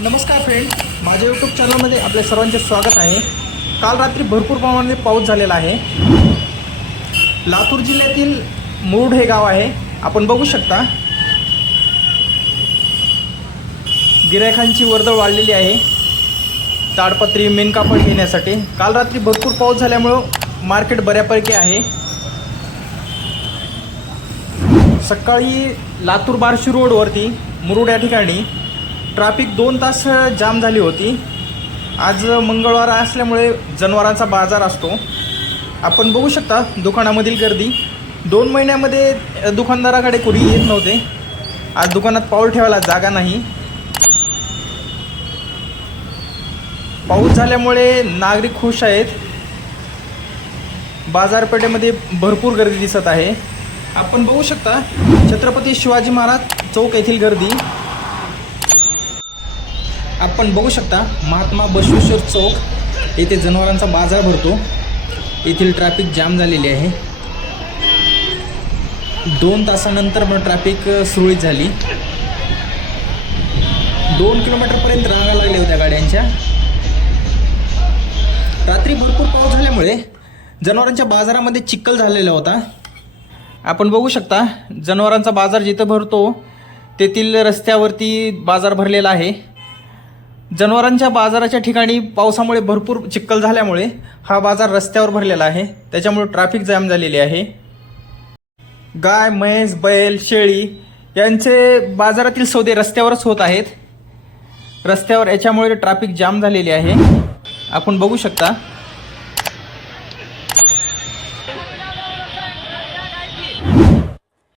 नमस्कार फ्रेंड माझ्या यूट्यूब चॅनलमध्ये आपल्या सर्वांचे स्वागत आहे. काल रात्री भरपूर प्रमाणामध्ये पाऊस झालेला आहे. लातूर जिल्ह्यातील मुरुड हे गाव आहे. आपण बघू शकता. गिरायकांची वर्दळ वाढलेली आहे. ताडपत्री मेनकापड घेण्यासाठी. काल रात्री भरपूर पाऊस झाल्यामुळं मार्केट बऱ्यापैकी आहे. सकाळी लातूर बार्शी रोडवरती मुरुड या ठिकाणी ट्रॅफिक दोन तास जाम झाली होती. आज मंगळवार असल्यामुळे जनावरांचा बाजार असतो. आपण बघू शकता दुकानामधील गर्दी. दोन महिन्यामध्ये दुकानदाराकडे कुणी येत नव्हते. आज दुकानात पाऊल ठेवायला जागा नाही. पाऊस झाल्यामुळे नागरिक खुश आहेत. बाजारपेठेमध्ये भरपूर गर्दी दिसत आहे. आपण बघू शकता छत्रपती शिवाजी महाराज चौक येथील गर्दी. आपण बघू शकता महात्मा बसवेश्वर चौक येथे जनावरांचा बाजार भरतो. येथील ट्रॅफिक जाम झालेली आहे. दोन तासानंतर मग ट्रॅफिक सुरळीत झाली. दोन किलोमीटरपर्यंत रांगा लागल्या होत्या गाड्यांच्या. रात्री भरपूर पाऊस झाल्यामुळे जनावरांच्या बाजारामध्ये चिखल झालेला होता. आपण बघू शकता जनावरांचा बाजार जिथं भरतो तेथील रस्त्यावरती बाजार भरलेला आहे. जनावरांच्या बाजाराच्या ठिकाणी पावसामुळे भरपूर चिक्कल झाल्यामुळे हा बाजार रस्त्यावर भरलेला आहे. त्याच्यामुळे ट्रॅफिक जाम झालेली आहे. गाय म्हैस बैल शेळी यांचे बाजारातील सौदे रस्त्यावरच होत आहेत. रस्त्यावर याच्यामुळे ट्रॅफिक जाम झालेली आहे. आपण बघू शकता.